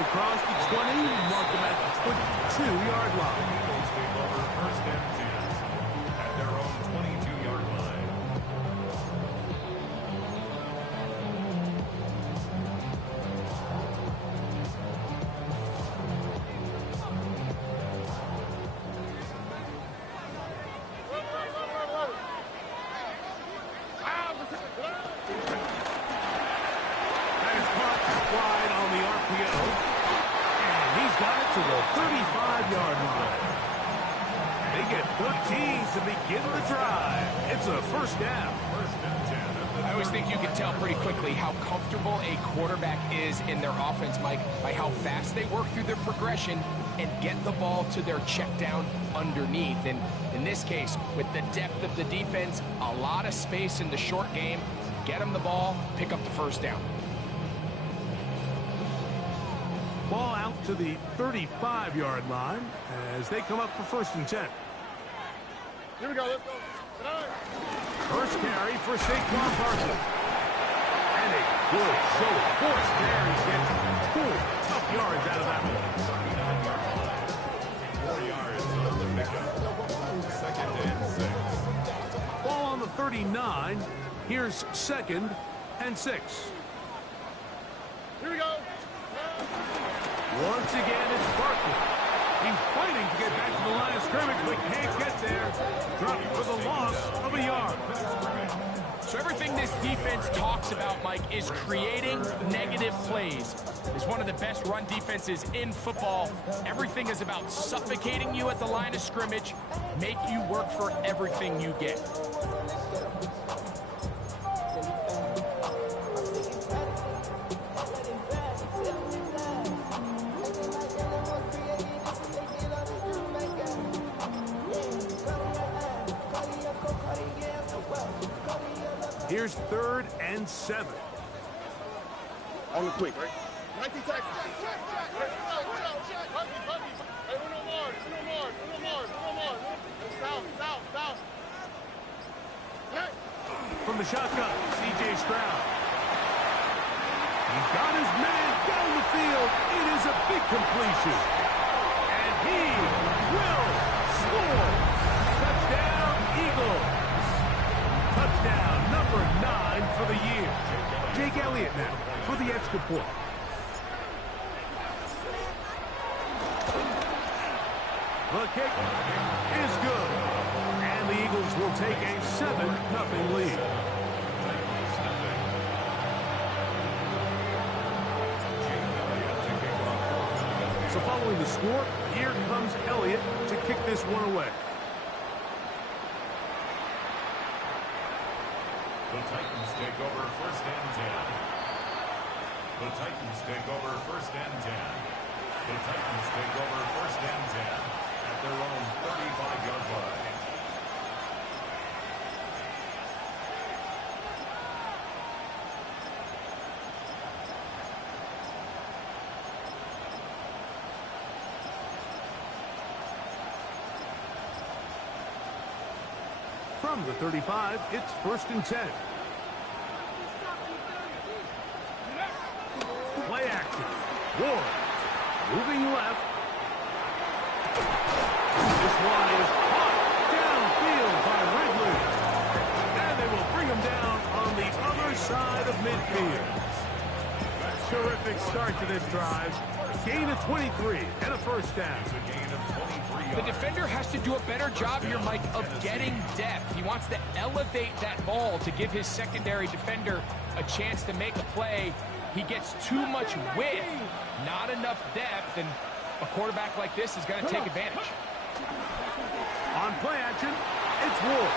across the 20, mark them at the 22-yard line. Eagles take over first and 10 at their own 22-yard line. That is caught wide on the RPO. And he's got it to the 35-yard line. They get 13 to begin the drive. It's a first down. First and 10 at the I always think you can tell pretty quickly how comfortable a quarterback is in their offense, Mike, by how fast they work through their progression and get the ball to their check down underneath. And in this case, with the depth of the defense, a lot of space in the short game, get them the ball, pick up the first down. Ball out to the 35-yard line as they come up for first and 10. Here we go, let's go. First carry for Saquon Barkley. And a good show of force there. He gets 4 tough yards out of that one. 4 yards on the pickup. Second and 6. Ball on the 39. Here's second and 6. Here we go. Once again, it's Barkley. He's fighting to get back to the line of scrimmage, but can't get there. Dropped for the loss of a yard. So everything this defense talks about, Mike, is creating negative plays. It's one of the best run defenses in football. Everything is about suffocating you at the line of scrimmage, make you work for everything you get. Here's third and 7. On the quick, right? 19 tackles. Hey, uno more. Down. From the shotgun, C.J. Stroud. He's got his man down the field. It is a big completion. And he will score. Touchdown, Eagles. Touchdown number 9 for the year. Jake Elliott now for the extra point. The kick is good. And the Eagles will take a 7-0 lead. So following the score, here comes Elliott to kick this one away. The Titans take over first and 10. The Titans take over first and 10. The Titans take over first and 10 at their own 35-yard line. From the 35, it's first and 10. Play action. Ward moving left. This one is caught downfield by Ridley. And they will bring him down on the other side of midfield. Terrific start to this drive. Gain of 23 and a first down. It's a gain of 23 yards. The defender has to do a better job here, Mike, of getting depth. He wants to elevate that ball to give his secondary defender a chance to make a play. He gets too much width, not enough depth, and a quarterback like this is going to take advantage. On play action, it's Ward.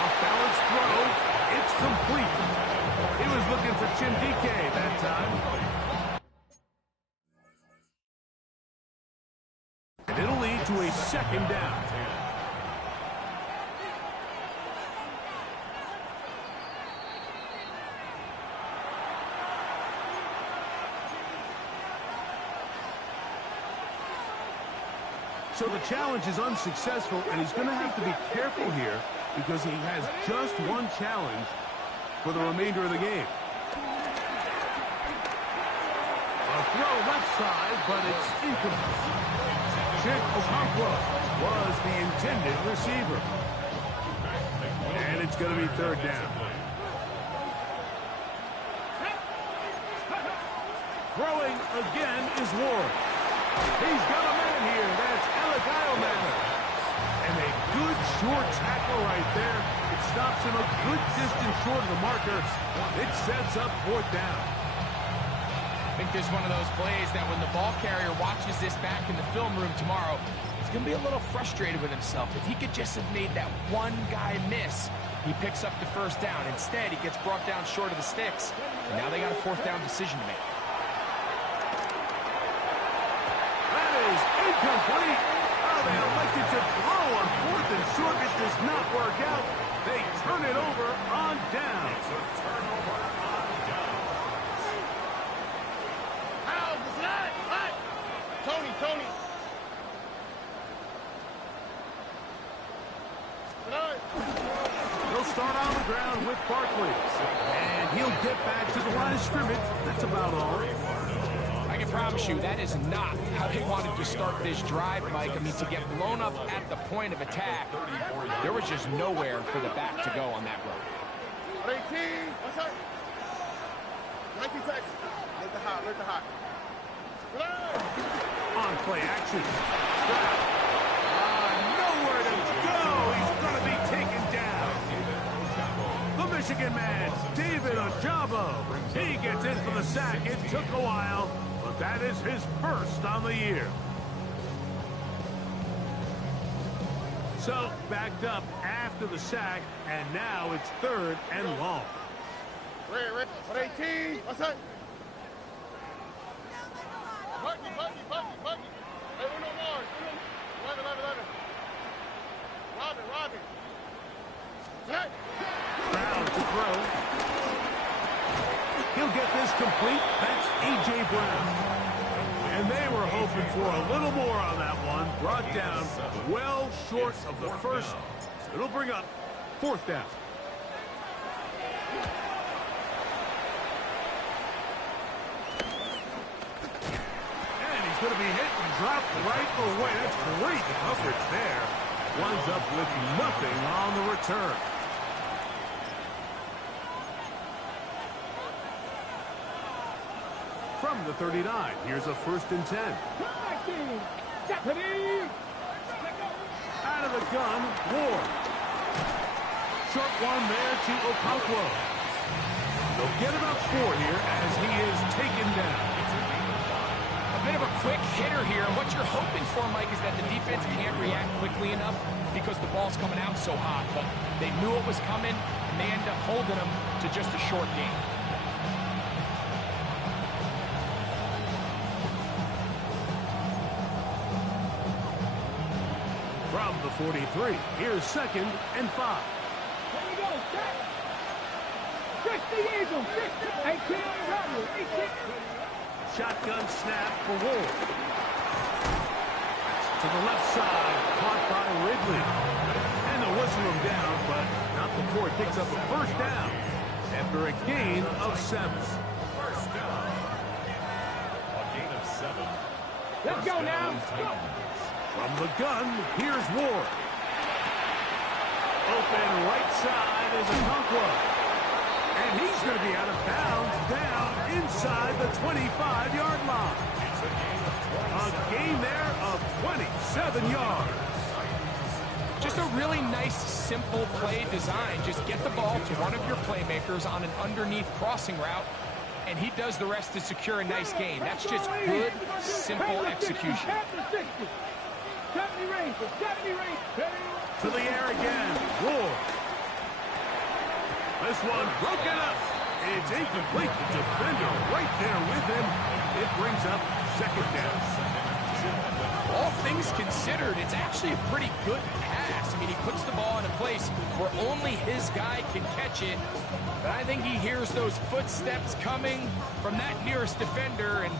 Off-balance throw. It's complete. He was looking for Chindike that time. And it'll lead to a second down. So the challenge is unsuccessful, and he's going to have to be careful here because he has just one challenge for the remainder of the game. throw left side, but it's incomplete. Chig Okonkwo was the intended receiver. And it's going to be third down. Throwing again is Ward. He's got a man here. That's Eligio. And a good short tackle right there. It stops him a good distance short of the marker. It sets up fourth down. I think this is one of those plays that when the ball carrier watches this back in the film room tomorrow, he's going to be a little frustrated with himself. If he could just have made that one guy miss, he picks up the first down. Instead, he gets brought down short of the sticks. And now they got a fourth down decision to make. That is incomplete. Oh, they elected to throw on fourth and short. It does not work out. They turn it over on down. It's a turnover on down. Tony. He'll start on the ground with Barkley. And he'll get back to the line of scrimmage. That's about all. I can promise you that is not how they wanted to start this drive, Mike. I mean, to get blown up at the point of attack, there was just nowhere for the back to go on that run. 18. What's up? 19 seconds. Let the hot. On play action. Nowhere to go. He's going to be taken down. The Michigan man, David Ojabo. He gets in for the sack. It took a while, but that is his first on the year. So, backed up after the sack, and now it's third and long. Red. 18. What's up? Buggy. Hey, Uno Mars. 11. Robin. Hey. Brown to throw. He'll get this complete. That's A.J. Brown. And they were hoping for a little more on that one. Brought down well short of the first. It'll bring up fourth down. And he's going to be hit and dropped right away. That's great coverage there. Winds up with nothing on the return. From the 39, here's a 1st and 10. Out of the gun, Ward. Short one there to Okonkwo. They'll get about 4 here as he is taken down. A bit of a quick hitter here, and what you're hoping for, Mike, is that the defense can't react quickly enough because the ball's coming out so hot. But they knew it was coming, and they end up holding them to just a short game. From the 43, here's 2nd and 5. There we go, check. Check the eagle. Hey, kid, Shotgun snap for Ward. To the left side, caught by Ridley. And they'll whistle him down, but not before he picks up a first down after a gain of 7. First down. A gain of 7. Let's go now. From the gun, here's Ward. Open right side is Okonkwo. And he's going to be out of bounds down inside the 25-yard line. It's a gain there of 27 yards. Just a really nice, simple play design. Just get the ball to one of your playmakers on an underneath crossing route, and he does the rest to secure a nice gain. That's just good, simple execution. To the air again, Ward. This one broken up. It's incomplete. The defender right there with him. It brings up 2nd down. All things considered, it's actually a pretty good pass. I mean, he puts the ball in a place where only his guy can catch it. But I think he hears those footsteps coming from that nearest defender, and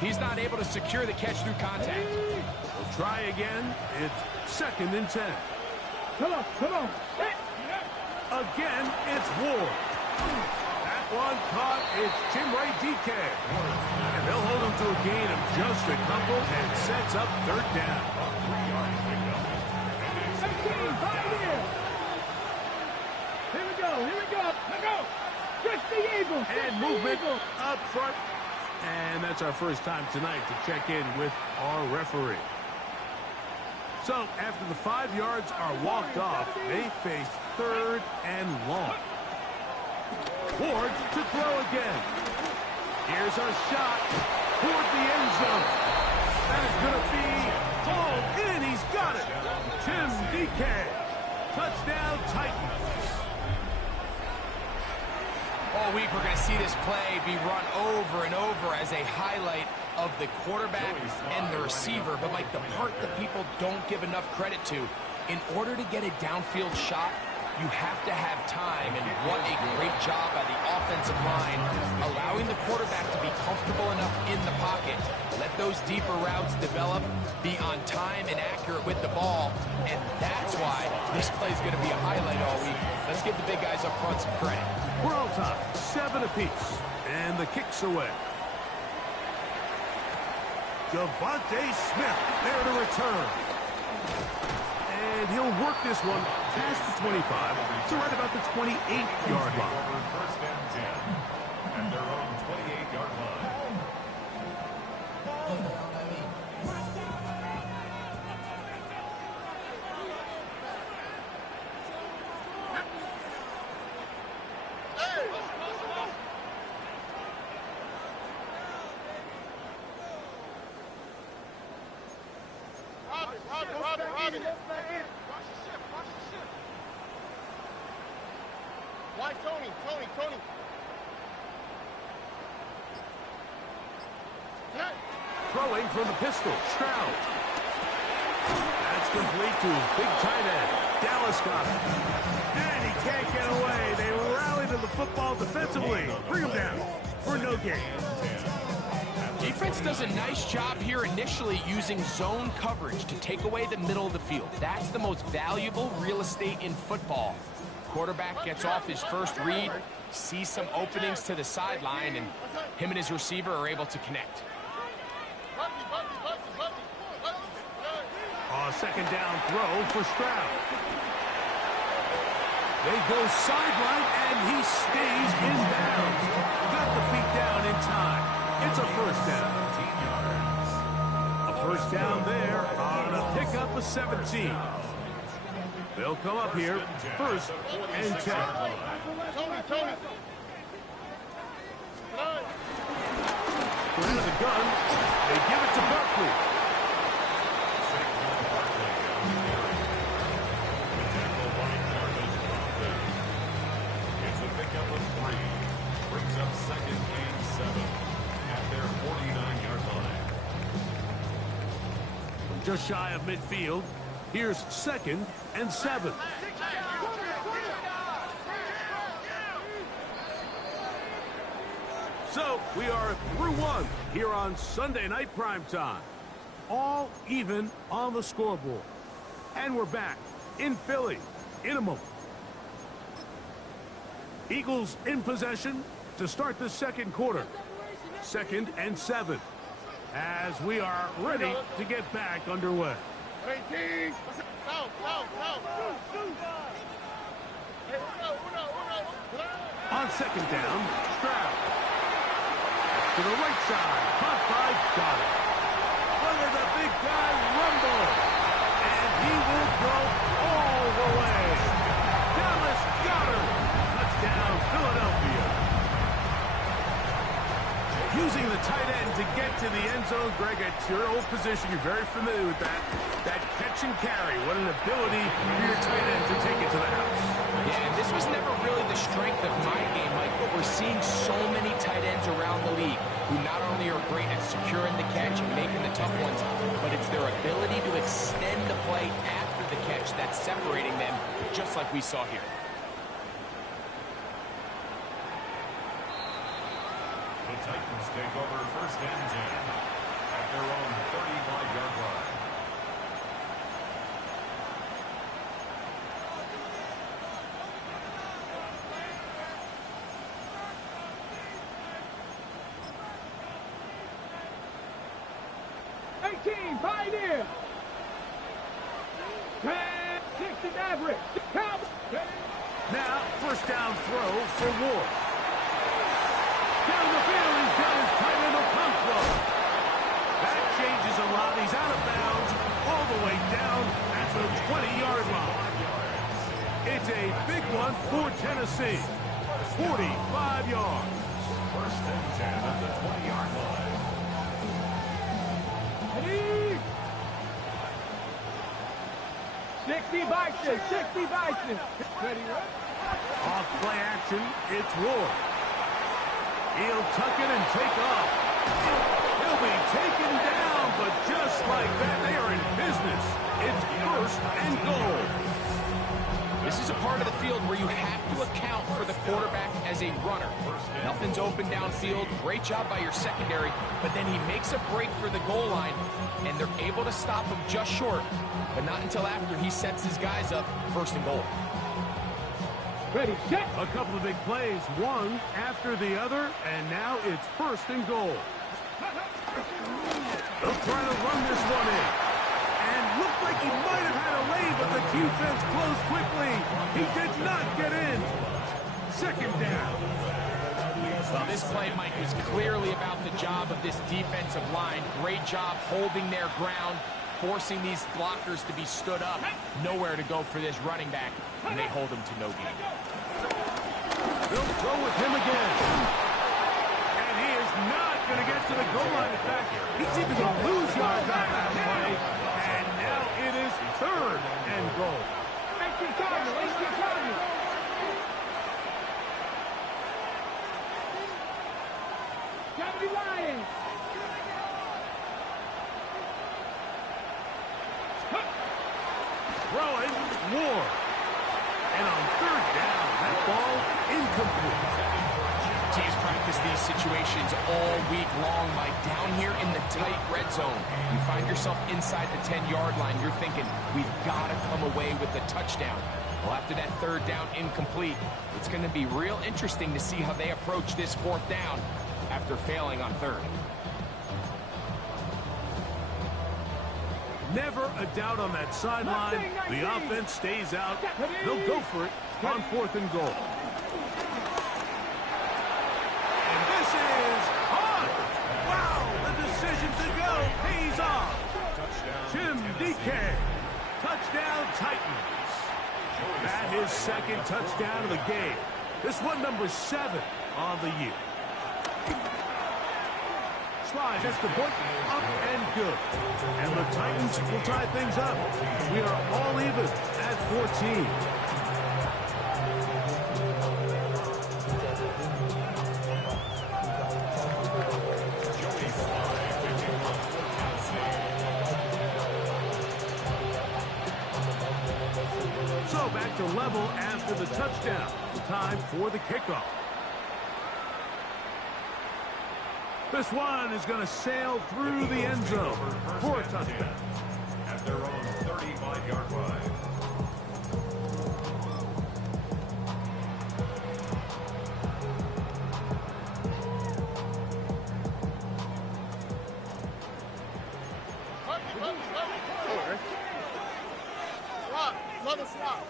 he's not able to secure the catch through contact. We'll try again. It's 2nd and 10. Come on. Again, it's Ward. That one caught. It's Chimere Dike. And they'll hold him to to a gain of just a couple and sets up third down. 3-yard pickup. 18, right here. Here we go, here we go. Let go. Trick the Eagles. And movement up front. And that's our first time tonight to check in with our referee. So after the 5 yards are walked off, they face third and long. Ford to throw again. Here's a shot toward the end zone. That is going to be hauled in. He's got it. Tim DK. Touchdown Titans. All week we're going to see this play be run over and over as a highlight of the quarterback and the receiver. But, Mike, the part that people don't give enough credit to, in order to get a downfield shot, you have to have time, and what a great job by the offensive line, allowing the quarterback to be comfortable enough in the pocket, let those deeper routes develop, be on time and accurate with the ball, and that's why this play is going to be a highlight all week. Let's give the big guys up front some credit. We're all tied, 7 apiece, and the kick's away. Devontae Smith there to return. And he'll work this one past the 25 to right about the 28-yard line. Over first and 10 at their own 28-yard line. Robbie. Why Tony? Throwing from the pistol, Stroud. That's complete to his big tight end, Dallas Goedert. And he can't get away. They rally to the football defensively. Bring him down for no gain. Defense does a nice job here initially using zone coverage to take away the middle of the field. That's the most valuable real estate in football. Quarterback gets off his first read, sees some openings to the sideline, and him and his receiver are able to connect. Second down throw for Stroud. They go sideline, and he stays in bounds. Got the feet down in time. It's a first down. A first down there on a pickup of 17. They'll come up here first and 10. Tony. We're into the gun. They give it to Barkley. It's a pickup of 3. Brings up second and 7 at their 49-yard line. From just shy of midfield, here's second and 7. So we are through one here on Sunday Night Primetime. All even on the scoreboard. And we're back in Philly in a moment. Eagles in possession to start the second quarter. Second and 7. As we are ready to get back underway. 18. On second down, Stroud. To the right side, caught by Goddard. Look at the big guy rumble. And he will go all the way. Dallas Goedert. Touchdown, Philadelphia. Using the tight end to get to the end zone, Greg, at your old position, you're very familiar with that. That catch and carry, what an ability for your tight end to take it to the house. Yeah, and this was never really the strength of my game, Mike, but we're seeing so many tight ends around the league who not only are great at securing the catch and making the tough ones, but it's their ability to extend the play after the catch that's separating them, just like we saw here. The Titans take over first and 10 at their own 35-yard line. 18, Pioneer. 10, 60 Maverick. Cowboys. Now, first down throw for Ward. Down the field, he's got his tight end Okonkwo. That changes a lot. He's out of bounds all the way down at the 20-yard line. It's a big one for Tennessee. 45 yards. First and 10 at the 20-yard line. Ready? 60 Bison, 60 Bison. Ready, right? Off play action, it's Ward. He'll tuck it and take off. He'll be taken down, but just like that, they are in business. It's first and goal. This is a part of the field where you have to account for the quarterback as a runner. Nothing's open downfield. Great job by your secondary, but then he makes a break for the goal line, and they're able to stop him just short, but not until after he sets his guys up first and goal. Ready, set. A couple of big plays, one after the other, and now it's first and goal. They'll try to run this one in. And looked like he might have had a lead, but the defense closed quickly. He did not get in. Second down. Well, this play, Mike, was clearly about the job of this defensive line. Great job holding their ground, forcing these blockers to be stood up. Nowhere to go for this running back, and they hold him to no gain. They'll go with him again. And he is not going to get to the goal line. In fact, he's even going to lose yards on that play. And now it is third and goal. 18 Cardinal, 18 Cardinal. Johnny Lions. Throwing, Ward. And on third down, that ball incomplete. Teams practice these situations all week long, Mike. Down here in the tight red zone, you find yourself inside the 10-yard line. You're thinking, we've got to come away with a touchdown. Well, after that third down incomplete, it's going to be real interesting to see how they approach this fourth down after failing on third. Never a doubt on that sideline. The offense stays out. They'll go for it on fourth and goal. And this is on. Wow, the decision to go pays off. Jim DK. Touchdown Titans. That is second touchdown of the game. This one number 7 on the year. Slide gets the point up and good. And the Titans will tie things up. We are all even at 14. So back to level after the touchdown. Time for the kickoff. This one is going to sail through the end zone for a touchdown. At their own 35-yard line. Another swap.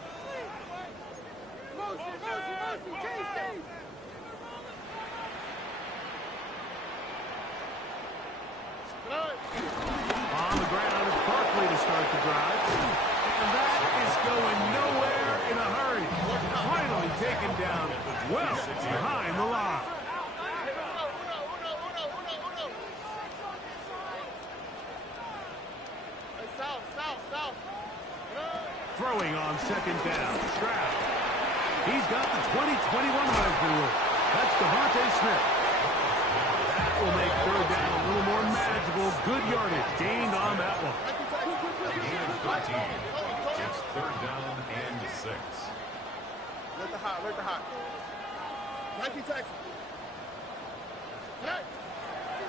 On the ground, it's Barkley to start the drive. And that is going nowhere in a hurry. Finally taken down well behind the line. Throwing on second down, Stroud. He's got the 2021 Heisman Award. That's Devontae Smith. That will make third down a little more manageable. Good yardage gained on that one. Gain of 13. It's third down and 6. Let the hot. 19 Texas.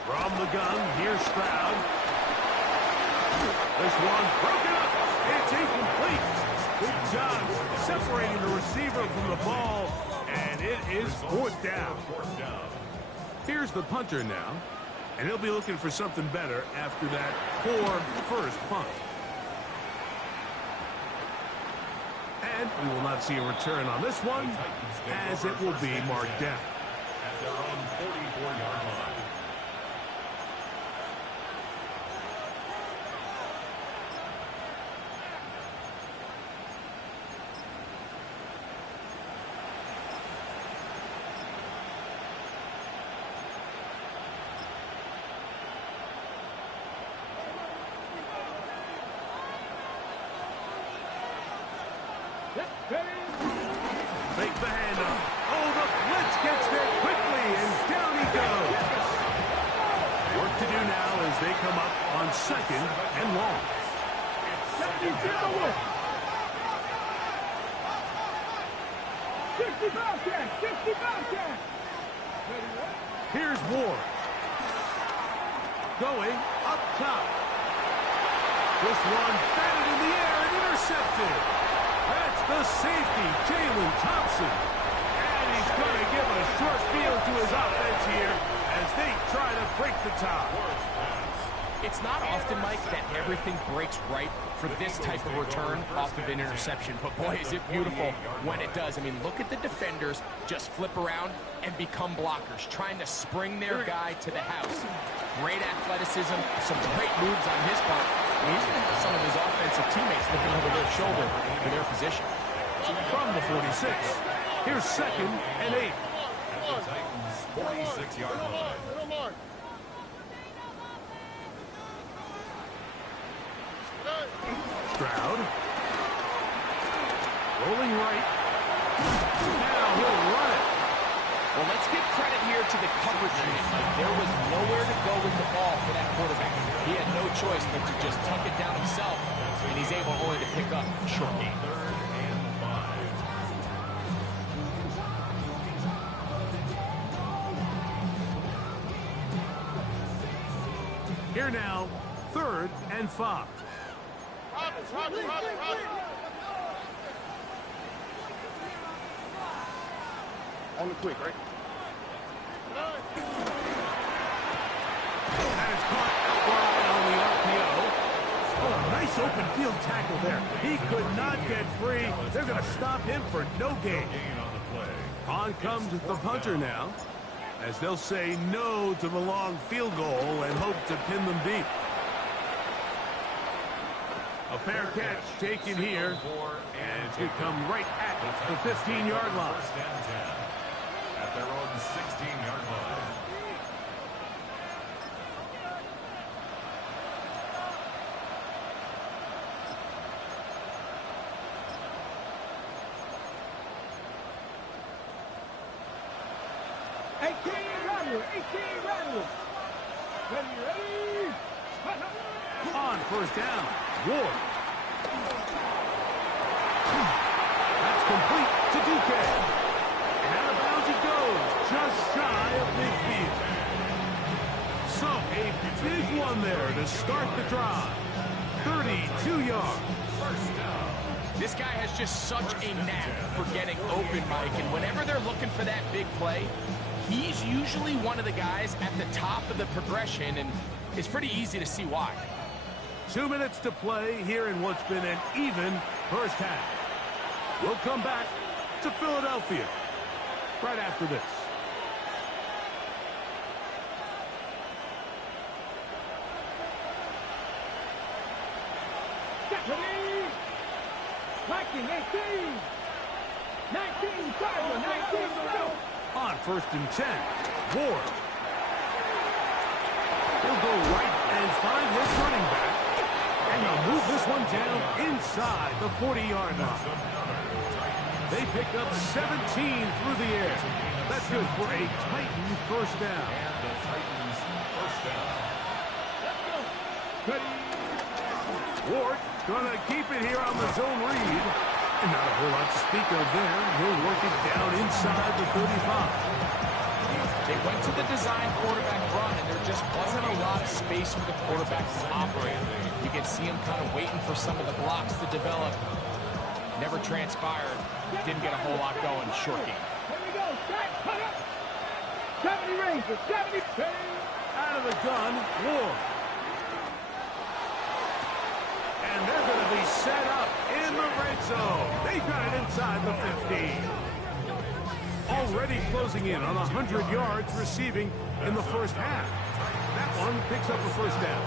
From the gun, here's Stroud. This one broken up. It's incomplete. Good job separating the receiver from the ball, and it is fourth down. Here's the punter now. And he'll be looking for something better after that poor first punt. And we will not see a return on this one, as it will be marked down. At their own 44-yard line. Fake the handoff. Oh, the blitz gets there quickly, and down he goes. Work to do now as they come up on 2nd and long. 60 Here's Ward. Going up top. This one batted in the air and intercepted. That's the safety, Jalen Thompson. And he's going to give a short field to his offense here as they try to break the tie. It's not often, Mike, that everything breaks right for this type of return off of an interception. But, boy, is it beautiful when it does. I mean, look at the defenders just flip around and become blockers, trying to spring their guy to the house. Great athleticism, some great moves on his part. He's going to have some of his offensive teammates looking over their shoulder for their position. From the 46, here's 2nd and 8. At the Titans' 46-yard line. Stroud. Rolling right. Now he'll run it. Well, let's give credit here to the coverage unit. There was nowhere to go with the ball for that quarterback. He had no choice but to just tuck it down himself, and he's able only to pick up a short gain. 3rd and 5. Here now, 3rd and 5. On the quick, right? That is caught outright on the RPO. Oh, nice open field tackle there. He could not get free. They're going to stop him for no gain. Gain on the play. On comes the punter now, as they'll say no to the long field goal and hope to pin them deep. A fair catch taken here, and it's going to come right at the 15-yard line. 1st and 10. At their own 16-yard line. On 1st down, Ward. That's complete to Duque. And out of bounds it goes, just shy of midfield. So, a big one there to start the drive. 32 yards. This guy has just such a knack for getting open, Mike, and whenever they're looking for that big play, he's usually one of the guys at the top of the progression, and it's pretty easy to see why. 2 minutes to play here in what's been an even first half. We'll come back to Philadelphia right after this. Viking 18. 19, Cardinal, 19, go. On 1st and 10, Ward. He'll go right and find his running back. And they'll move this one down inside the 40-yard line. They pick up 17 through the air. That's good for a Titan first down. And the Titans' 1st down. Ward gonna keep it here on the zone read. And not a whole lot to speak of there. He'll work it down inside the 35. They went to the design quarterback run, and there just wasn't a lot of space for the quarterback to operate. You can see him kind of waiting for some of the blocks to develop. Never transpired. Didn't get a whole lot going. Short game. Here we go. Put up. 70 Rangers. 70. Out of the gun, Ward. And they're going to be set up in the red zone. They got it inside the 15. Already closing in on 100 yards receiving in the first half. That one picks up a first down.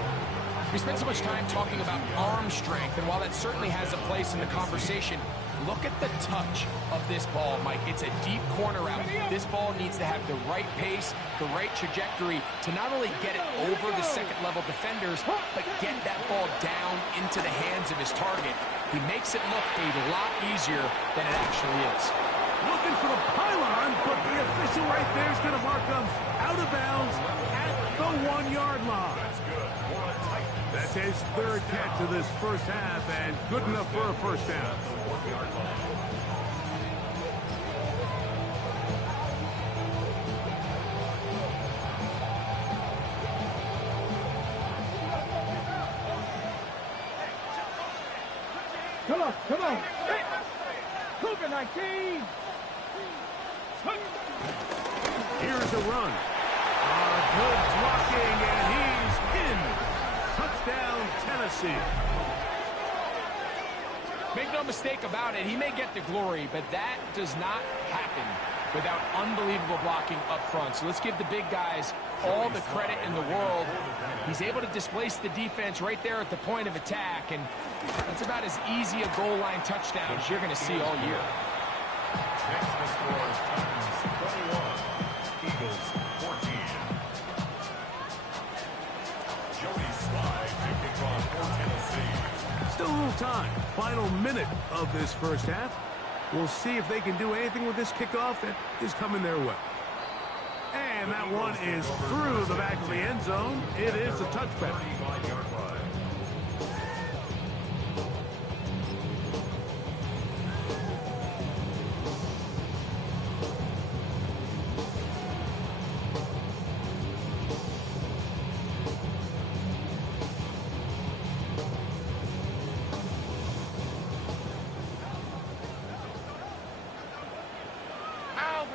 We spent so much time talking about arm strength, and while that certainly has a place in the conversation, look at the touch of this ball, Mike. It's a deep corner route. This ball needs to have the right pace, the right trajectory to not only get it over the second-level defenders, but get that ball down into the hands of his target. He makes it look a lot easier than it actually is. Looking for the pylon, but the official right there is going to mark them out of bounds at the 1-yard line. That's his third catch of this first half, and good enough for a first down. Come on, come on. Cougar 19. Here's a run. Good blocking, and he's in. Touchdown, Tennessee. Make no mistake about it, he may get the glory, but that does not happen without unbelievable blocking up front. So let's give the big guys all the credit in the world. He's able to displace the defense right there at the point of attack, and that's about as easy a goal line touchdown as you're going to see all year. Next, the score is Titans 21, Eagles 14. Jody Slide to kick off for Tennessee. Still a little time. Final minute of this first half. We'll see if they can do anything with this kickoff that is coming their way. And that one is through the back of the end zone. It is a touchback. 35-yard line.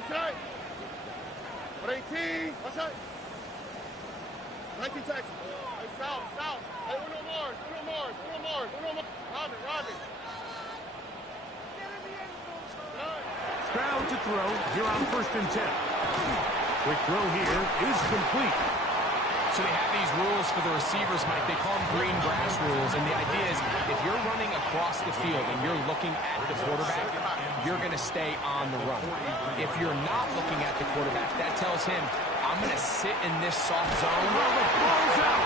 Tight. 18. What's that? 19 Texas. Hey, south. Hey, Uno Mars. Robbie. Crowd to throw here on 1st and 10. Quick throw here is complete. So they have these rules for the receivers, Mike. They call them green grass rules, and the idea is if you're running across the field and you're looking at the quarterback, you're going to stay on the run. If you're not looking at the quarterback, that tells him, I'm going to sit in this soft zone. Oh, the ball's out.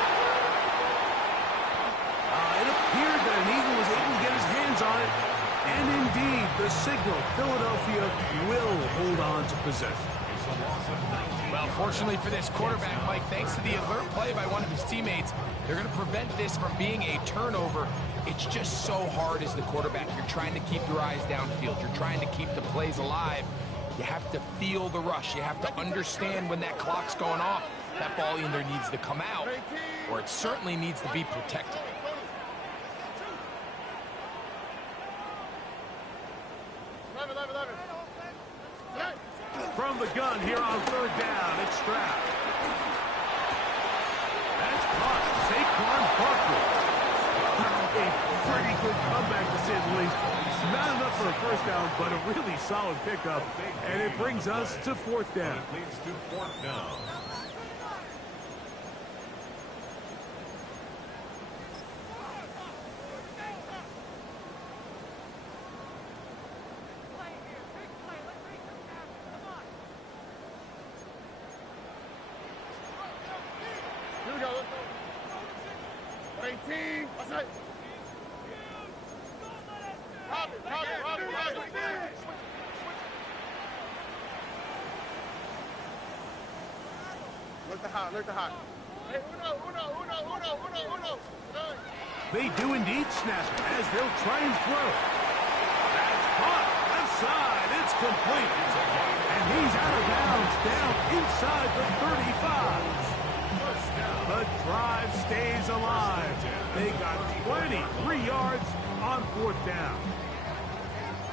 It appeared that an Eagle was able to get his hands on it, and indeed, the signal, Philadelphia will hold on to possession. Well, fortunately for this quarterback, Mike, thanks to the alert play by one of his teammates, they're going to prevent this from being a turnover. It's just so hard as the quarterback. You're trying to keep your eyes downfield. You're trying to keep the plays alive. You have to feel the rush. You have to understand when that clock's going off. That ball either needs to come out, or it certainly needs to be protected. From the gun here on 3rd down, it's Stroud. That's caught. Saquon Barkley. A pretty good comeback, to say the least. Not enough for a first down, but a really solid pickup. And it brings us to 4th down. Leads to 4th down. Here we go. 18. What's that? Robbie. Look the hot. Hey, Uno. They do indeed snap it as they'll try and throw. That's caught. Left side. It's complete. And he's out of bounds down inside the 35. The drive stays alive. They got 23 yards on 4th down.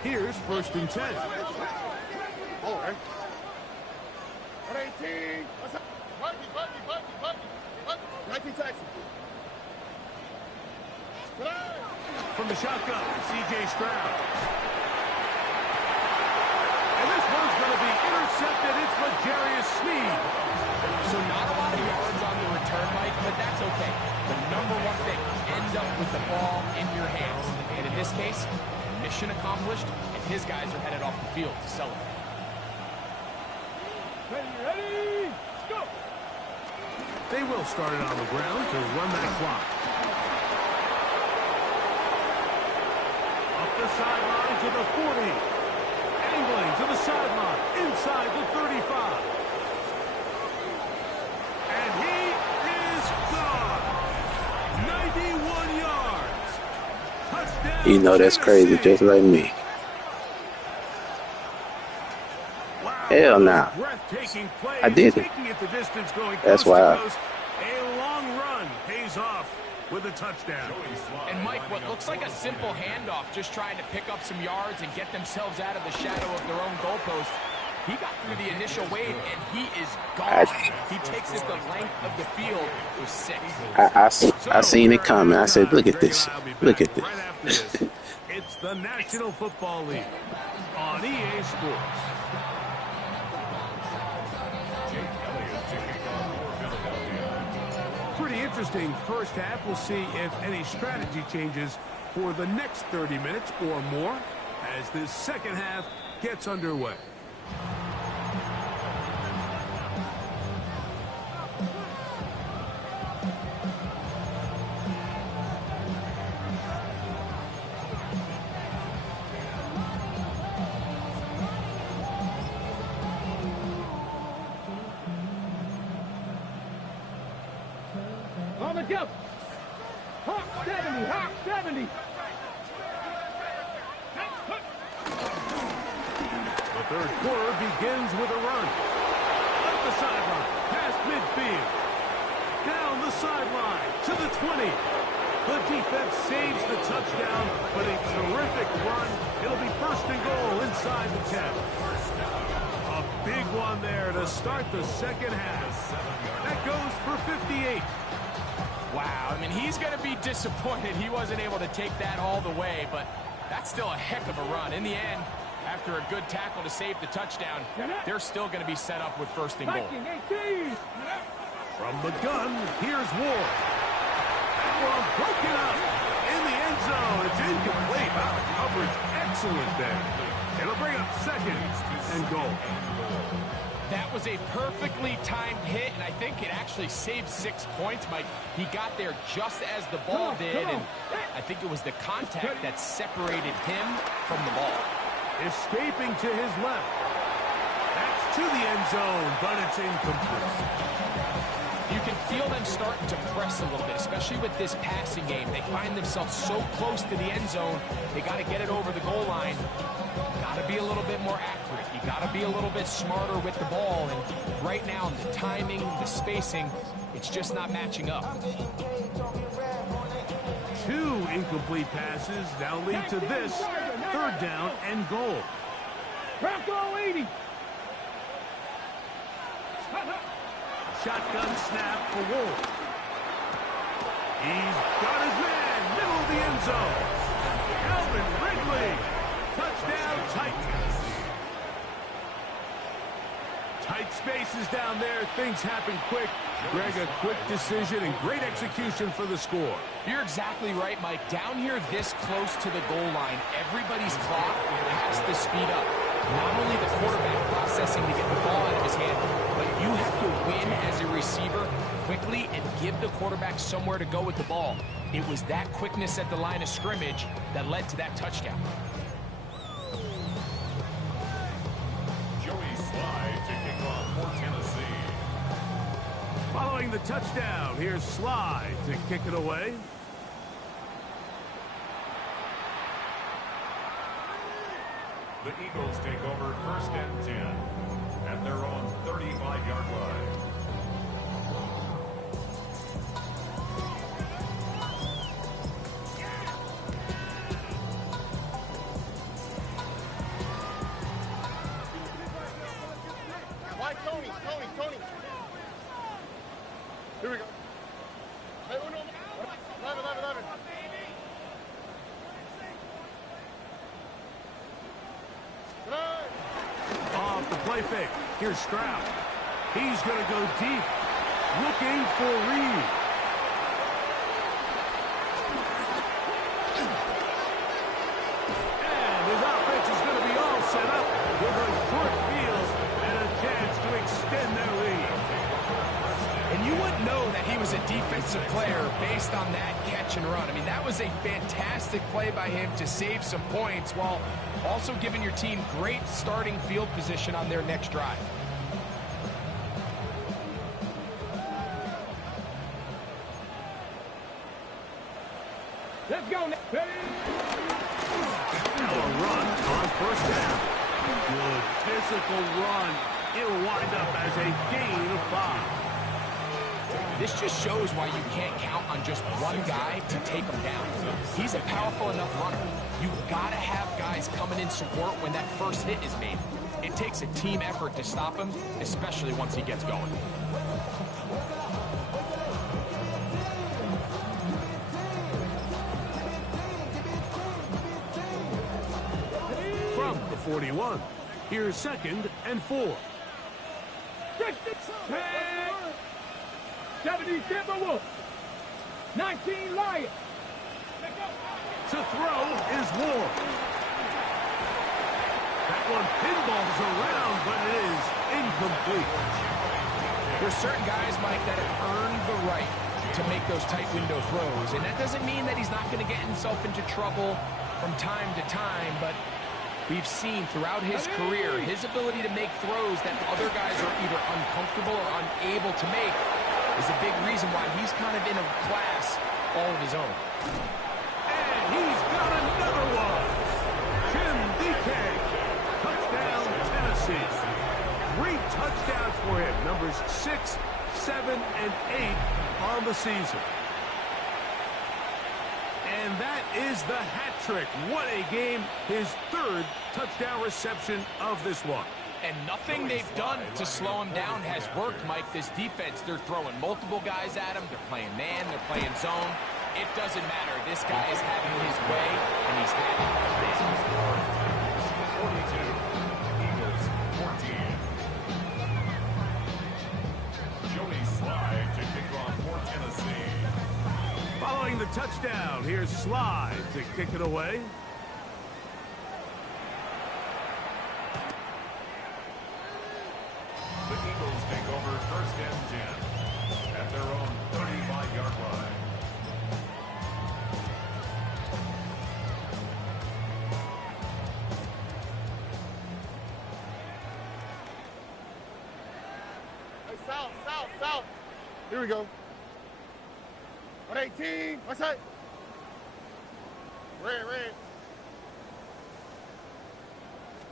Here's 1st and 10. Oh, right. 18. What's up? Bucky. 19 taxi. From the shotgun, C.J. Stroud. And this one's going to be intercepted. It's L'Jarius Sneed. So not a lot of yards on the return, Mike, but that's okay. The number one thing, end up with the ball in your hands. And in this case, mission accomplished, and his guys are headed off the field to celebrate. Ready, go! They will start it on the ground to run that clock. Up the sideline to the 40. Angling to the sideline, inside the 35. And he is gone. 91 yards. Touchdown. You know that's crazy, just like me. Wow, Hell nah. breathtaking play. I did it. Taking it the distance, going That's coast to why. coast. A long run pays off with a touchdown. And Mike, what looks like a simple handoff, just trying to pick up some yards and get themselves out of the shadow of their own goalpost. He got through the initial wave, and he is gone. He takes it the length of the field for 6. I seen it coming. I said, look at this. Look at Right after this. this, it's the National Football League on EA Sports. Jake Elliott to kick off for Philadelphia. Pretty interesting first half. We'll see if any strategy changes for the next 30 minutes or more as this second half gets underway. On the jump. Hawk 70, Hawk 70. The third quarter begins with a run. Up the sideline, past midfield. Down the sideline to the 20. The defense saves the touchdown, but a terrific run. It'll be first and goal inside the 10. A big one there to start the second half. That goes for 58. Wow, I mean, he's going to be disappointed he wasn't able to take that all the way, but that's still a heck of a run. In the end, after a good tackle to save the touchdown, they're still going to be set up with first and goal. Viking 18. From the gun, here's Ward. That one broken up in the end zone. It's incomplete. Wow, coverage excellent there. It'll bring up second and goal. That was a perfectly timed hit, and I think it actually saved 6 points, Mike. He got there just as the ball did, and I think it was the contact that separated him from the ball. Escaping to his left. That's to the end zone, but it's incomplete. You can feel them starting to press a little bit, especially with this passing game. They find themselves so close to the end zone, they got to get it over the goal line. Got to be a little bit more accurate. You got to be a little bit smarter with the ball. And right now, the timing, the spacing, it's just not matching up. 2 incomplete passes now lead to this third down and goal. Bronco 80. Shotgun snap for Wolf. He's got his man, middle of the end zone. Calvin Ridley. Touchdown, Titans. Tight spaces down there. Things happen quick. Greg, a quick decision and great execution for the score. You're exactly right, Mike. Down here this close to the goal line, everybody's clock has to speed up. Not only the quarterback processing to get the ball out of his hand, but you have to win as a receiver quickly and give the quarterback somewhere to go with the ball. It was that quickness at the line of scrimmage that led to that touchdown. Joey Slye to kick off for Tennessee. Following the touchdown, here's Slye to kick it away. The Eagles take over first and 10 at their own 35-yard line. Why Tony? Here we go. play fake. Here's Stroud. He's going to go deep, looking for Reed. And his offense is going to be all set up with a short field and a chance to extend their lead. And you wouldn't know that he was a defensive player based on that catch and run. I mean, that was a fantastic play by him to save some points while also giving your team great starting field position on their next drive. Let's go. Now a run on first down. Good physical run. It'll wind up as a gain of 5. This just shows why you can't count on just one guy to take him down. He's a powerful enough runner. You gotta have guys coming in support when that first hit is made. It takes a team effort to stop him, especially once he gets going. From the 41, here's 2nd and 4. 70 Timberwolves. 19 Lions. To throw is Ward. That one pinballs around, but it is incomplete. There's certain guys, Mike, that have earned the right to make those tight window throws, and that doesn't mean that he's not going to get himself into trouble from time to time, but we've seen throughout his career his ability to make throws that other guys are either uncomfortable or unable to make is a big reason why he's kind of in a class all of his own. And he's got another one. Jim DK. Touchdown, Tennessee. 3 touchdowns for him. Numbers 6, 7, and 8 on the season. And that is the hat trick. What a game. His 3rd touchdown reception of this one. And nothing they've done to slow him down has worked, Mike. This defense, they're throwing multiple guys at him. They're playing man. They're playing zone. It doesn't matter. This guy is having his way, and he's having it. 42, Eagles 14. Joey Slye to kick off for Tennessee. Following the touchdown, here's Slye to kick it away. The Eagles take over 1st and 10 at their own 35-yard line. Hey, south. Here we go. 118. What's that? Red.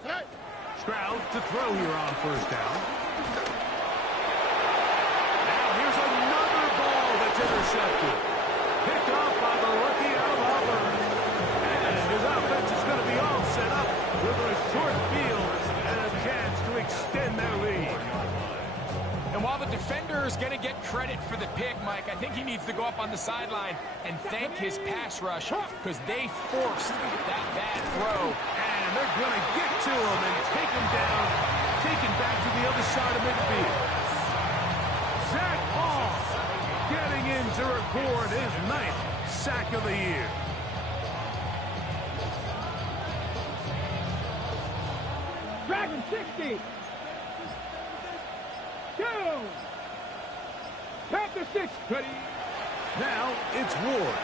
Hey. Stroud to throw here on first down. Now here's another ball that's intercepted. Picked off by the rookie out of Auburn. And his offense is going to be all set up with a short field and a chance to extend their lead. And while the defender is going to get credit for the pick, Mike, I think he needs to go up on the sideline and thank his pass rush because they forced that bad throw. And they're going to get to him and take him down, take him back to the other side of midfield. Zach Hall getting in to record his 9th sack of the year. Dragon 60. 2. Panther 6. Now it's Ward.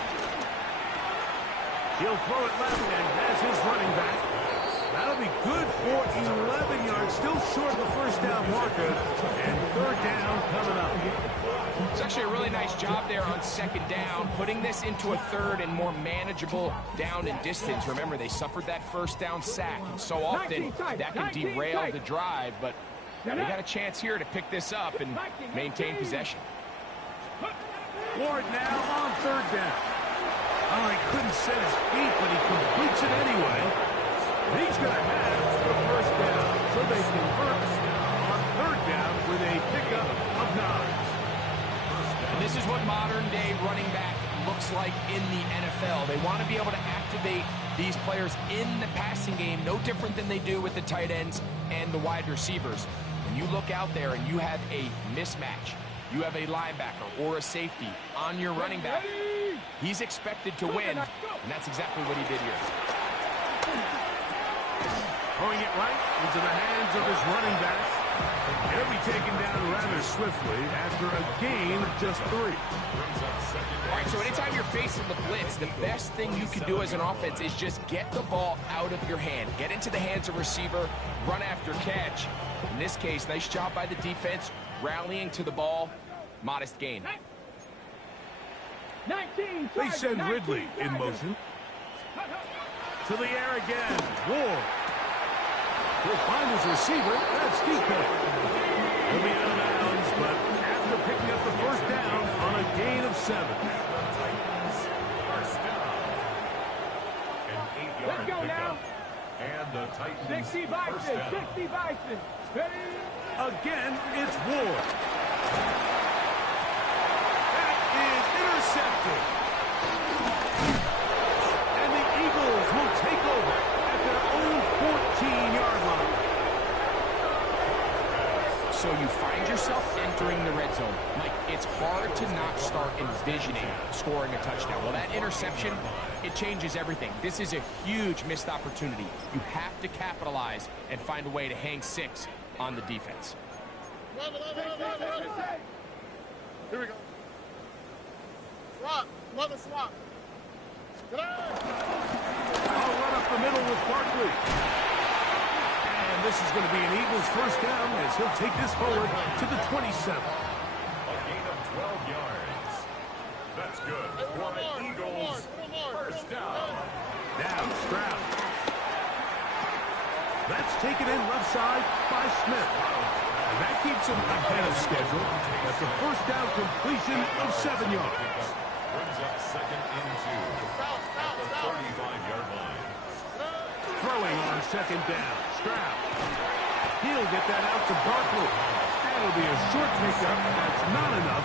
He'll throw it left and has his running back. That'll be good for 11 yards. Still short of the first down marker. And 3rd down coming up. It's actually a really nice job there on 2nd down, putting this into a 3rd and more manageable down and distance. Remember, they suffered that first down sack, and so often that can derail the drive, but they got a chance here to pick this up and maintain possession. Ward now on 3rd down. Oh, he couldn't set his feet, but he completes it anyway. He's going to have the first down, so they convert on 3rd down with a pickup of 9. And this is what modern-day running back looks like in the NFL. They want to be able to activate these players in the passing game, no different than they do with the tight ends and the wide receivers. When you look out there and you have a mismatch, you have a linebacker or a safety on your running back, he's expected to win, and that's exactly what he did here. Throwing it right into the hands of his running back. He'll be taken down rather swiftly after a gain of just 3. All right, so anytime you're facing the blitz, the best thing you can do as an offense is just get the ball out of your hand. Get into the hands of receiver, run after catch. In this case, nice job by the defense, rallying to the ball. Modest gain. 19, They send Ridley in motion. To the air again. Ward. He'll find his receiver. That's DK. He'll be out of bounds, but after picking up the first down on a gain of 7. First down. An 8-yard Let's go pickup. now. And the Titans 60 first Bison, down. 60 Bison. Ready? Again, it's Ward. That is intercepted. And the Eagles will take over at their own 14-yard line. So you find yourself entering the red zone. Mike, it's hard to not start envisioning scoring a touchdown. Well, that interception, it changes everything. This is a huge missed opportunity. You have to capitalize and find a way to hang 6 on the defense. Love it. Here we go. Swap. Love a swap. Get out. I'll run up the middle with Barkley. And this is going to be an Eagles first down as he'll take this forward to the 27. A gain of 12 yards. That's good for the Eagles. First down. Now Stroud. That's taken in left side by Smith. And that keeps him ahead of schedule. That's a first down completion of 7 yards. Brings up second and 2 at the 35-yard line. Throwing on second down. Stroud. He'll get that out to Barkley. That'll be a short pickup. That's not enough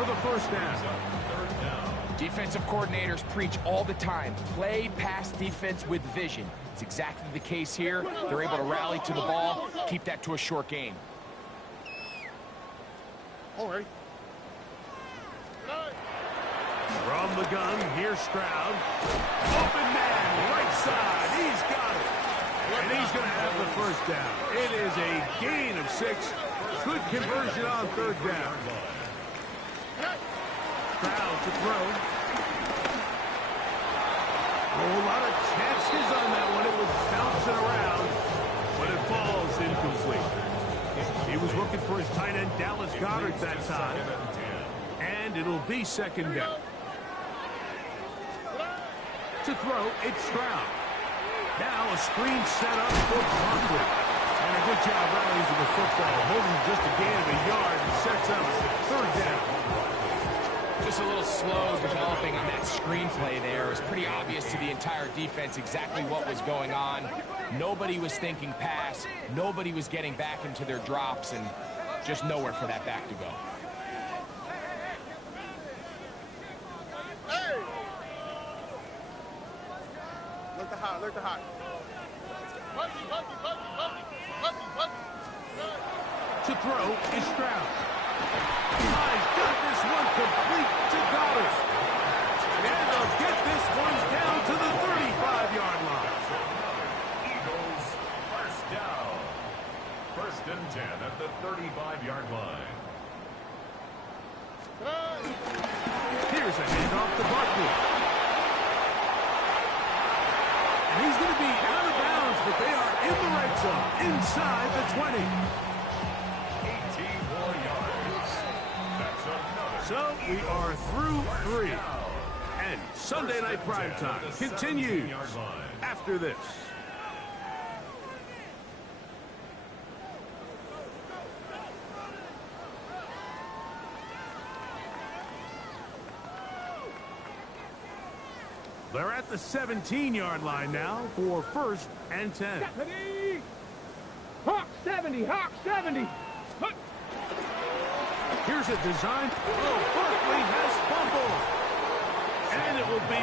for the first down. Third down. Defensive coordinators preach all the time, play pass defense with vision. It's exactly the case here. They're able to rally to the ball, keep that to a short gain. All right. From the gun, here's Stroud. Open man, right side. He's got it. And he's going to have the first down. It is a gain of 6. Good conversion on third down. Stroud to throw. A whole lot of chances on that one. It was bouncing around, but it falls incomplete. He was looking for his tight end, Dallas Goedert, that time. And it'll be second down. To throw, it's Stroud. Now a screen set up for Barkley. And a good job rallying to the football, holding just a gain of a yard and sets up third down. Just a little slow developing on that screenplay there. It was pretty obvious to the entire defense exactly what was going on. Nobody was thinking pass. Nobody was getting back into their drops, and just nowhere for that back to go. Hey! Look the high, look the high. Buggy. To throw is Stroud. He's got this one complete to Goddard. And they'll get this one down to the 35-yard line. Eagles first down. First and 10 at the 35-yard line. Here's a handoff to Barkley. And he's going to be out of bounds, but they are in the red zone, inside the 20. 18 more yards. That's another. So we are through 3. And Sunday Night Primetime continues after this. They're at the 17-yard line now for first and 10. Ready? Hawk 70, Hawk 70. Huck. Here's a design. Oh, Barkley has fumbled. And it will be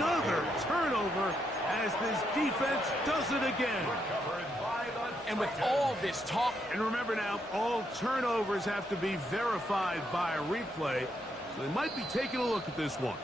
another turnover as this defense does it again. And with all this talk, And remember now, all turnovers have to be verified by a replay, so they might be taking a look at this one.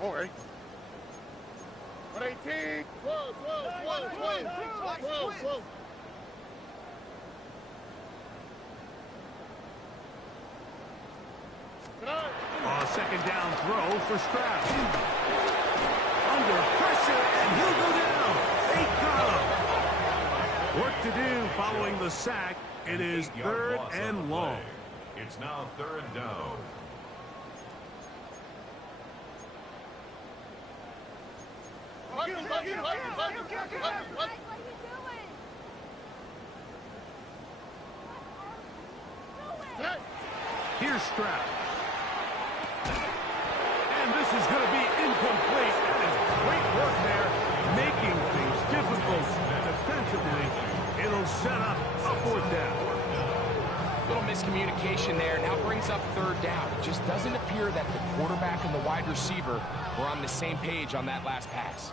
All right. 118. 12, 12, 12, 12, 12. Second down throw for Stroud. Under pressure, and he'll go down. They got him. Work to do following the sack. It is third and long. It's now third down. Here's Stroud. And this is going to be incomplete. That is great work there, making things difficult defensively. It'll set up a fourth down. little miscommunication there. Now brings up third down. It just doesn't appear that the quarterback and the wide receiver were on the same page on that last pass.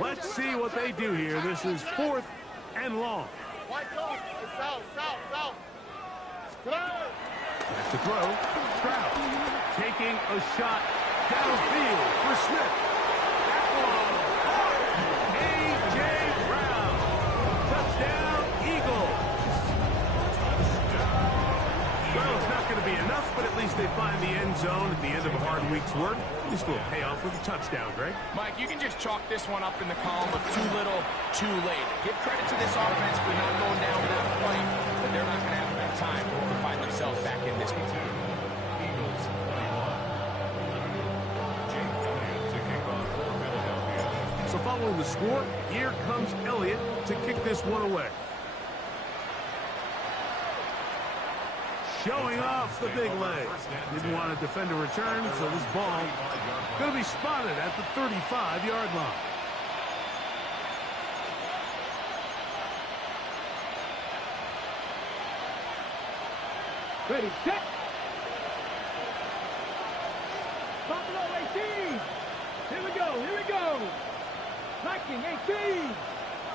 Let's see what they do here. This is fourth and long. Back to throw. Stroud taking a shot downfield for Smith. That one. A.J. Brown. Touchdown, Eagles. Well, it's not going to be enough, but at least they find the end zone at the end of a hard week's work. At least it'll pay off with a touchdown, Greg. Mike, you can just chalk this one up in the column of too little, too late. Give credit to this offense for not going down without a fight, but they're not going to have enough time to find themselves back in this one. Eagles 21. Jake Elliott to kick off for Philadelphia. So following the score, here comes Elliott to kick this one away. Showing off the big leg. Didn't want to defend a return, so this ball going to be spotted at the 35-yard line. Ready, set. Buffalo 18. Here we go. Viking 18.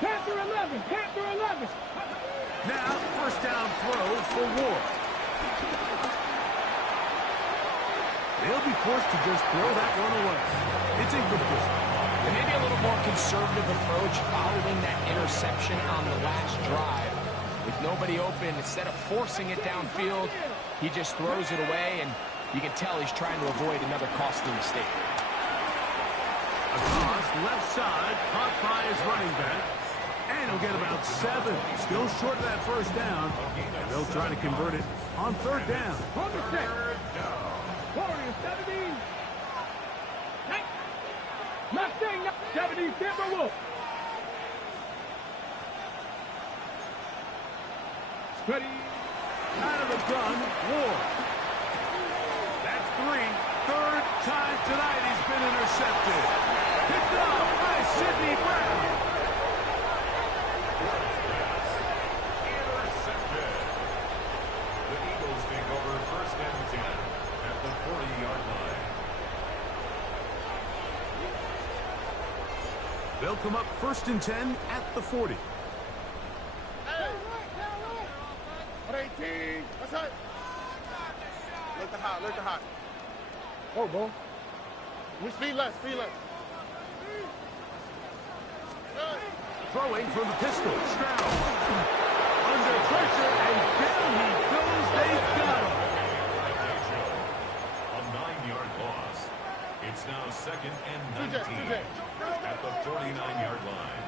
Panther 11. Now, first down throw for Ward. They'll be forced to just throw that one away. It's incomplete. And maybe a little more conservative approach following that interception on the last drive. With nobody open, instead of forcing it downfield, he just throws it away, and you can tell he's trying to avoid another costly mistake. Across left side, caught by his running back. And he'll get about 7. Still short of that first down. And they'll try to convert it on third down. On the set. Warriors 17. Mustang 70. Timberwolf. Ready. Out of the gun, Ward. That's 3. Third time tonight he's been intercepted. Picked up by Sidney Brown. Intercepted. The Eagles take over first and 10 at the 40-yard line. They'll come up first and 10 at the 40. 118. That's it. Look the hot. Oh, ball. We speed less. Throwing from the pistol, Stroud. Under pressure, and down he goes. They've got him. A 9-yard loss. It's now second and 19 at the 49-yard line.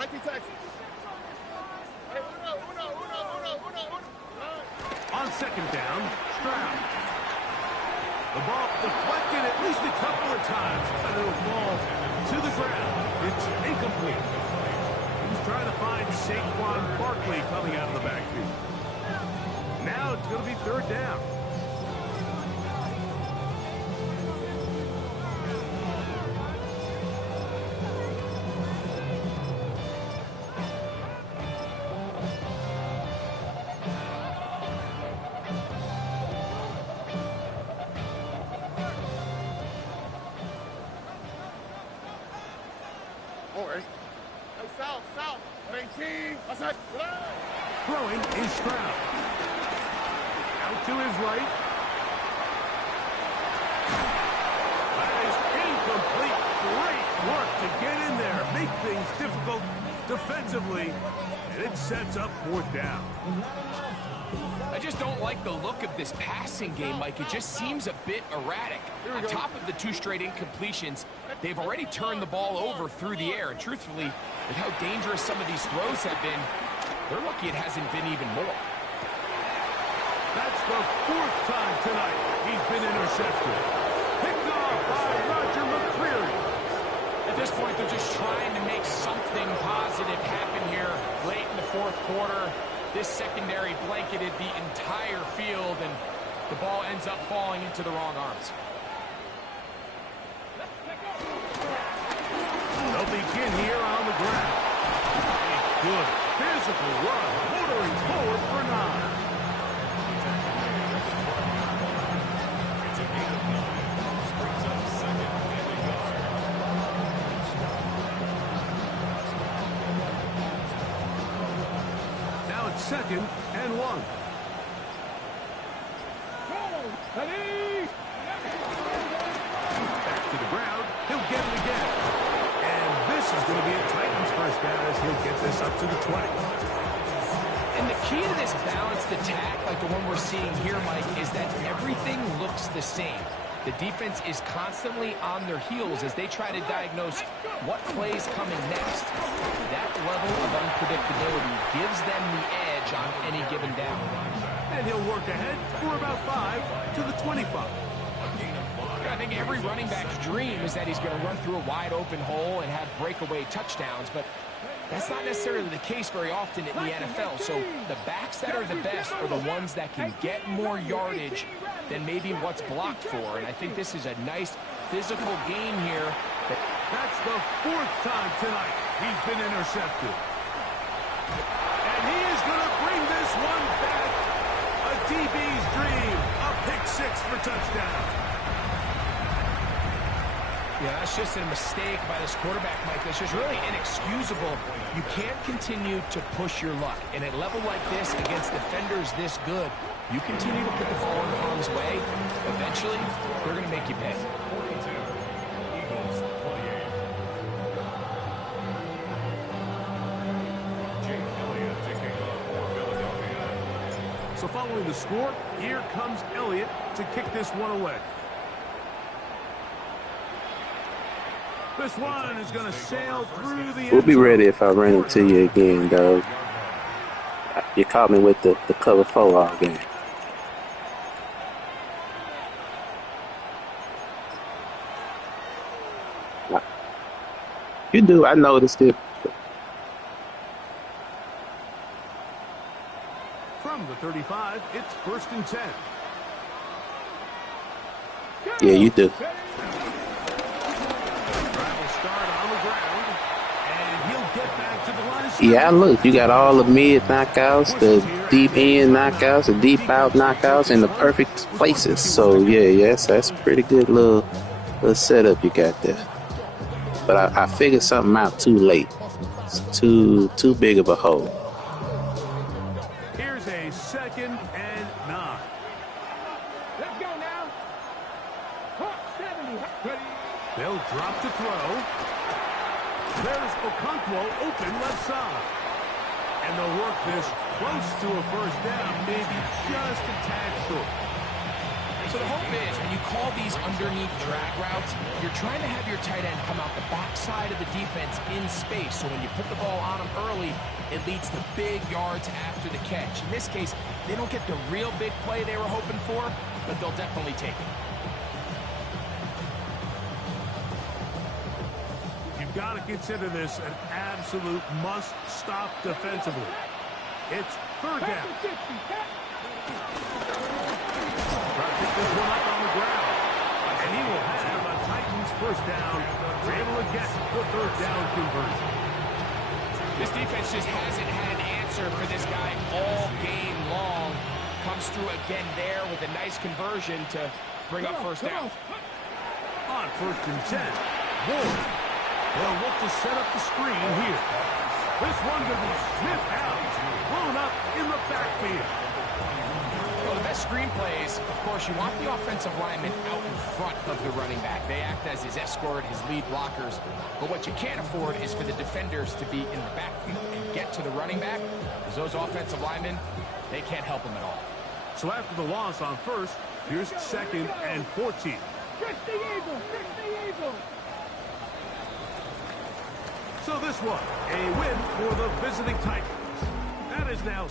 19 Texas. Hey, uno. On second down, Stroud. The ball deflected at least a couple of times, but it'll fall to the ground. It's incomplete. He's trying to find Saquon Barkley coming out of the backfield. Now it's going to be third down. Throwing is Stroud. Out to his right. That is incomplete. Great work to get in there. Make things difficult defensively. And it sets up fourth down. I just don't like the look of this passing game, Mike. It just seems a bit erratic. On top of the 2 straight incompletions, they've already turned the ball over through the air. And truthfully, with how dangerous some of these throws have been, they're lucky it hasn't been even more. That's the 4th time tonight he's been intercepted. Picked off by Roger McCreary. At this point, they're just trying to make something positive happen here late in the 4th quarter. This secondary blanketed the entire field, and the ball ends up falling into the wrong arms. They'll begin here on the ground. A good physical run, motoring forward for 9. It's a gain of 9. Brings up second and a yard. Now it's 2nd and 1. Back to the ground. He'll get it again. And this is going to be a Titans first down as he'll get this up to the 20. And the key to this balanced attack, like the one we're seeing here, Mike, is that everything looks the same. The defense is constantly on their heels as they try to diagnose what play's coming next. That level of unpredictability gives them the edge on any given down. And he'll work ahead for about 5 to the 25. I think every running back's dream is that he's going to run through a wide open hole and have breakaway touchdowns, but that's not necessarily the case very often in the NFL. So the backs that are the best are the ones that can get more yardage than maybe what's blocked for. And I think this is a nice physical game here. That's the 4th time tonight he's been intercepted. And he is going to bring this one back. A DB's dream. A pick 6 for touchdown. Yeah, that's just a mistake by this quarterback, Mike. That's just really inexcusable. You can't continue to push your luck. And at a level like this, against defenders this good, you continue to put the ball in harm's way, eventually, they're going to make you pay. 42. Eagles 28. Jake Elliott taking off for Philadelphia. So following the score, here comes Elliott to kick this one away. This one is going to sail through the end We'll be zone. ready if I run into you again, dog. You caught me with the cover 4 all game. You do, I noticed it. From the 35, it's 1st and 10. Yeah, you do. Drive will start on the ground, and he'll get back to the line of scrimmage. Yeah, look, you got all the mid knockouts, the deep in knockouts, the deep out knockouts in the perfect places. So yeah, yes, that's a pretty good little setup you got there. But I figured something out too late. It's too big of a hole. Here's a 2nd and 9. Let's go now. Hawk 70. They'll drop to throw. There's Okonkwo open left side. And they'll work this close to a first down, maybe just a tad short. So the hope is when you call these underneath drag routes, you're trying to have your tight end come out the backside of the defense in space. So when you put the ball on them early, it leads to big yards after the catch. In this case, they don't get the real big play they were hoping for, but they'll definitely take it. You've got to consider this an absolute must-stop defensively. It's third down. Try to pick this one up on the ground. And he will have a Titans first down. They're able to get the third down conversion. This defense just hasn't had an answer for this guy all game long. Comes through again there with a nice conversion to bring up first down. On 1st and 10, Ward. They'll look to set up the screen here. This one could be sniffed out, blown up in the backfield. Well, the best screen plays, of course, you want the offensive lineman out in front of the running back. They act as his escort, his lead blockers. But what you can't afford is for the defenders to be in the backfield and get to the running back, because those offensive linemen, they can't help him at all. So after the loss on 1st, here's 2nd and 14. Fix the Eagles! Fix the Eagles! So this one, a win for the visiting Titans. That is now